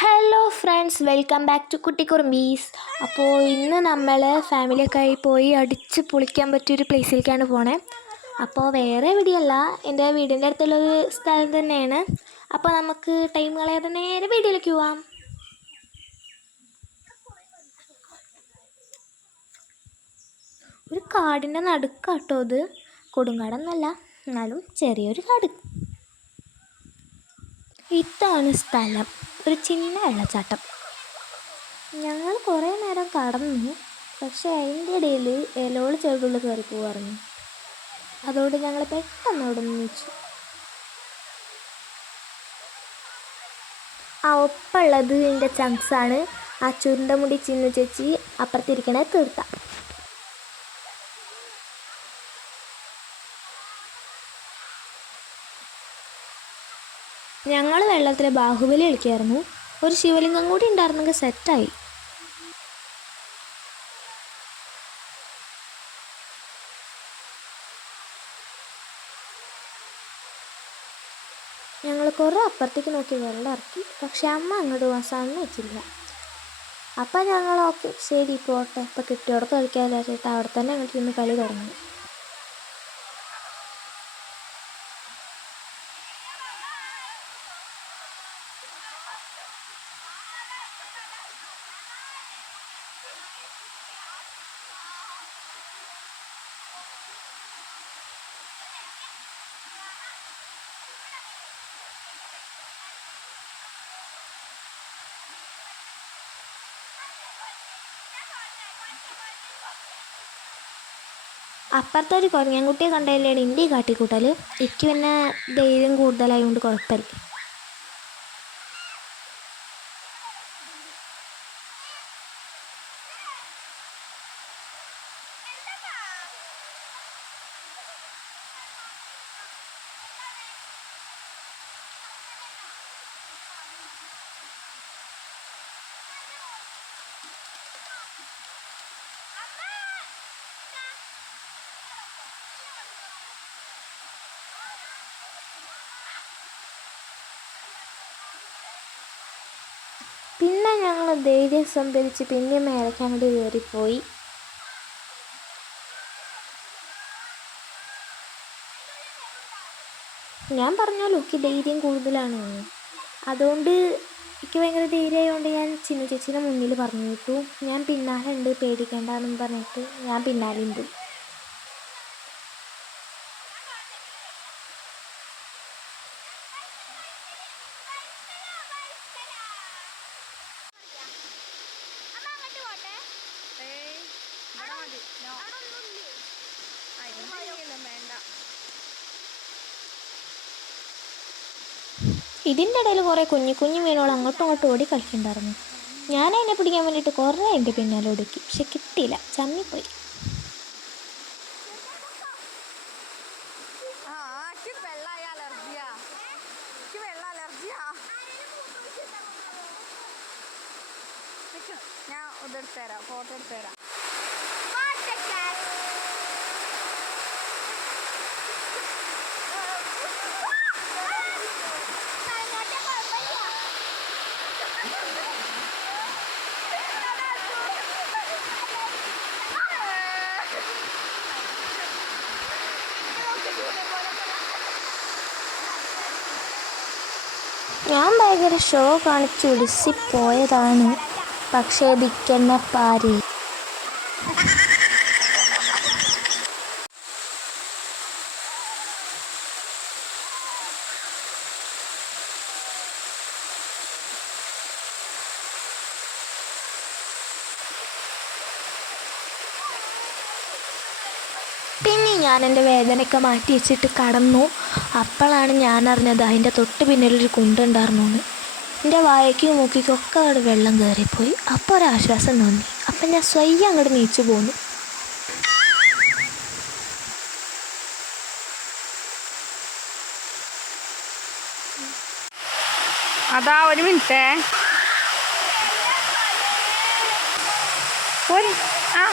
Hello friends welcome back to Kuttikurumbees അപ്പോൾ ഇന്ന് നമ്മൾ ഫാമിലിയൊക്കെ ആയി പോയി അടിച്ച് പൊളിക്കാൻ പറ്റിയൊരു പ്ലേസിലേക്കാണ് പോണേ. അപ്പോൾ വേറെ എവിടെയല്ല എന്റെ വീടിന്റെ അടുത്തുള്ളൊരു സ്ഥലം തന്നെയാണ്. അപ്പോൾ നമുക്ക് ടൈം കളയാതെ നേരെ വീഡിയോയിലേക്ക് പോവാം. ഒരു കാടിന്റെ നടുക്കാട്ടോ അത് കൊടുങ്കാടൊന്നല്ല എന്നാലും ചെറിയൊരു കാട്. ഇതാണ് സ്ഥലം. ഒരു ചിന്ന വെള്ളച്ചാട്ടം. ഞങ്ങൾ കുറേ നേരം കടന്നു. പക്ഷേ അതിന്റെ ഇടയിൽ ഇലകൾ ചെറുകളിൽ കയറി പോകാറുണ്ട് അതുകൊണ്ട് ഞങ്ങൾ പെട്ടെന്ന് അവിടെ നിന്ന് വെച്ചു ആ ഒപ്പുള്ളത് എന്റെ ചങ്സാണ് ആ ചുരുണ്ട മുടി ചിന്നു ചേച്ചി അപ്പുറത്തിരിക്കണേ തീർത്ത. ഞങ്ങൾ വെള്ളത്തിൽ ബാഹുബലി കളിക്കായിരുന്നു. ഒരു ശിവലിംഗം കൂടി ഉണ്ടായിരുന്നെങ്കിൽ സെറ്റായി ഞങ്ങൾ കുറേ അപ്പുറത്തേക്ക് നോക്കി വെള്ളം ഇറക്കി. പക്ഷെ അമ്മ അങ്ങോട്ട് പോകാൻ വെച്ചില്ല. അപ്പം ഞങ്ങൾ ഓക്കെ ശരി പോട്ടെ. ഇപ്പം കിട്ടിയോടത്ത് കളിക്കാൻ ചേട്ടാ അവിടെ തന്നെ അങ്ങോട്ട് ഇന്ന് കളി തുടങ്ങി. അപ്പുറത്തെ ഒരു കുരങ്ങൻകുട്ടിയെ കണ്ടതിലാണ് എന്റെ ഈ കാട്ടിക്കൂട്ടൽ? എനിക്ക് പിന്നെ ധൈര്യം കൂടുതലായതുകൊണ്ട് കുഴപ്പമില്ല. പിന്നെ ഞങ്ങൾ ധൈര്യം സംഭരിച്ച് പിന്നെ മേലയ്ക്ക് അങ്ങോട്ട് കയറിപ്പോയി. ഞാൻ പറഞ്ഞല്ലോ എനിക്ക് ധൈര്യം കൂടുതലാണ് അതുകൊണ്ട് എനിക്ക് ഭയങ്കര ധൈര്യമായതുകൊണ്ട് ഞാൻ ചിന്നു ചേച്ചീന്റെ മുന്നിൽ പറഞ്ഞു വിട്ടു ഞാൻ പിന്നാലെ ഉണ്ട് പേടിക്കേണ്ടെന്നും പറഞ്ഞിട്ട് ഞാൻ പിന്നാലെ ഉണ്ട്. മതി വേണ്ട. ഇതിന്റെ ഇടയിൽ കുറേ കുഞ്ഞു കുഞ്ഞു മീനുകൾ അങ്ങോട്ടും ഇങ്ങോട്ടും ഓടി കളിക്കുന്നുണ്ടായിരുന്നു ഞാൻ അതിനെ പിടിക്കാൻ വേണ്ടിയിട്ട് കുറേ എന്റെ പിന്നാലെ ഒടുക്കി പക്ഷെ കിട്ടിയില്ല. ചമ്മിപ്പോയി. ആ എനിക്ക് വെള്ളമായ അലർജിയാ എനിക്ക് വെള്ള അലർജിയാ നിക്ക്, ഞാൻ ഇതെടുത്ത് തരാം ഫോട്ടോ എടുത്ത് തരാം ഞാൻ ഭയങ്കര ഷോ കാണിച്ച് പോയതാണ്. പക്ഷേ ദിക്കെന്ന പാരി പിന്നെ ഞാൻ എന്റെ വേദനയൊക്കെ മാറ്റി വെച്ചിട്ട് കടന്നു. അപ്പോഴാണ് ഞാൻ അറിഞ്ഞത് അതിന്റെ തൊട്ട് പിന്നിലൊരു കുണ്ടുണ്ടായിരുന്നു എന്ന് എന്റെ വായയ്ക്കും മൂക്കിക്കൊക്കെ അവിടെ വെള്ളം കയറിപ്പോയി. അപ്പോൾ ഒരാശ്വാസം തോന്നി. അപ്പം ഞാൻ സ്വയം അങ്ങോട്ട് നീച്ചു പോന്നു. അതാ ഒരു മിനിറ്റേ. ഒരു ആ.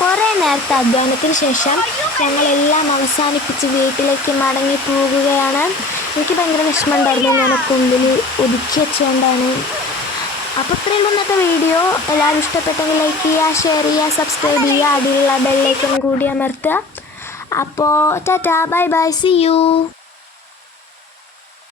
കുറേ നേരത്തെ അധ്വാനത്തിന് ശേഷം ഞങ്ങളെല്ലാം അവസാനിപ്പിച്ച് വീട്ടിലേക്ക് മടങ്ങി പോകുകയാണ് എനിക്ക് ഭയങ്കര വിഷമമുണ്ടായിരുന്നു. ഞാനൊക്കെ ഉള്ളിൽ ഒതുക്കി വെച്ചുകൊണ്ടാണ്. അപ്പോൾ ഇത്രയും ഇന്നത്തെ വീഡിയോ എല്ലാവരും ഇഷ്ടപ്പെട്ടെങ്കിൽ ലൈക്ക് ചെയ്യുക ഷെയർ ചെയ്യുക സബ്സ്ക്രൈബ് ചെയ്യുക അടിയിലുള്ള ബെല്ലൈക്കൺ കൂടി അമർത്തുക. അപ്പോൾ tata bye bye see you